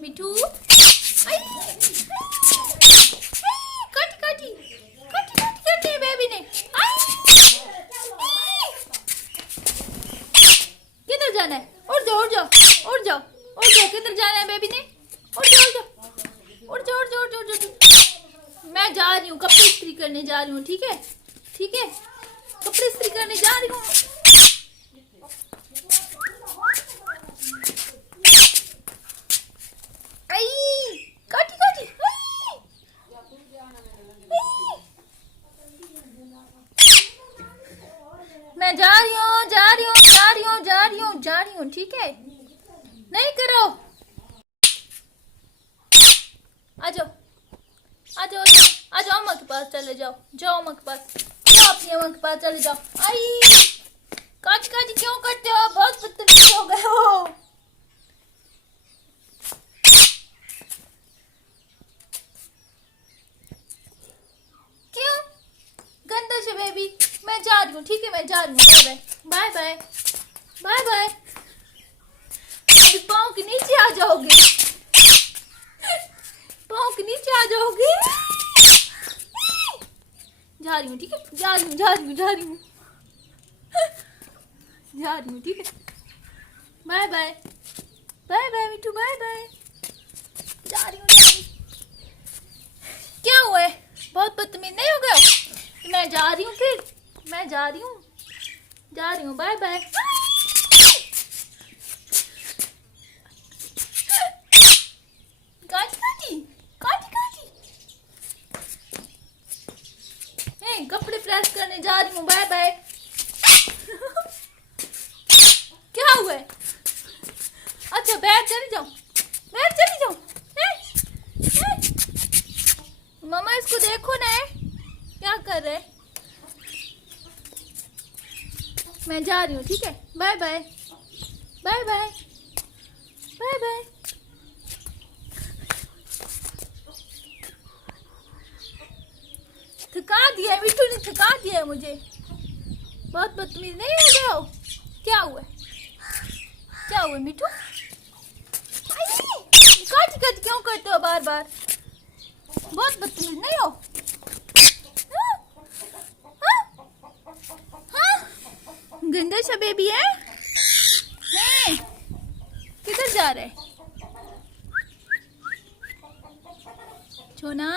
मिठू काटी काटी काटी काटी करती है बेबी ने। किधर जाना है? उड़ जाओ उड़ जाओ उड़ जाओ उड़ जाओ। किधर जाना है बेबी ने? उड़ जाओ उड़ जाओ उड़ जाओ उड़ जाओ उड़ जाओ। मैं जा रही हूँ, कपड़े इस्त्री करने जा रही हूँ। ठीक है ठीक है, कपड़े इस्त्री करने जा रही हूँ। काटी काटी मैं जा रही हूँ जा रही हूँ जा रही हूँ जा रही हूँ जा रही हूँ। ठीक है, नहीं करो। आ जाओ आ जाओ आ जाओ, अम्मा के पास चले जाओ। जाओ अम्मा के पास, जाओ अपनी अम्मा के पास चले जाओ। आई काटी काटी क्यों करते हो? बहुत बदतमीज हो गए हो। क्यों गंदा से बेबी? मैं जा रही हूँ। ठीक है मैं जा रही हूँ। Bye bye bye bye. अभी पाँव के नीचे आ जाओगे, पाँव के नीचे आ जाओगे। जा रही हूँ ठीक है, जा रही हूँ जा रही हूँ जा रही हूँ जा रही हूँ। ठीक है बाय बाय बाय बाय मिठू बाय बाय। जा रही हूँ जा रही हूँ। क्या हुआ है? बहुत बदतमीज नहीं हो गया? मैं जा रही हूँ, फिर मैं जा रही हूँ बाय बाय। काटी काटी काटी काटी। कपड़े प्रेस करने जा रही हूँ बाय बाय। क्या हुआ है? अच्छा बैठ चली जाओ, बैठ चली जाओ। मम्मा इसको देखो ना, क्या कर रहे? मैं जा रही हूँ ठीक है bye bye bye bye bye bye. थका दिया है मिठू ने, थका दिया है मुझे। बहुत बदतमीज नहीं हो गए हो? क्या हुआ क्या हुआ मिठू? काटी काटी क्यों करते हो बार बार? बहुत बदतमीज नहीं हो? गंदा सा बेबी है। किधर जा रहे? छोना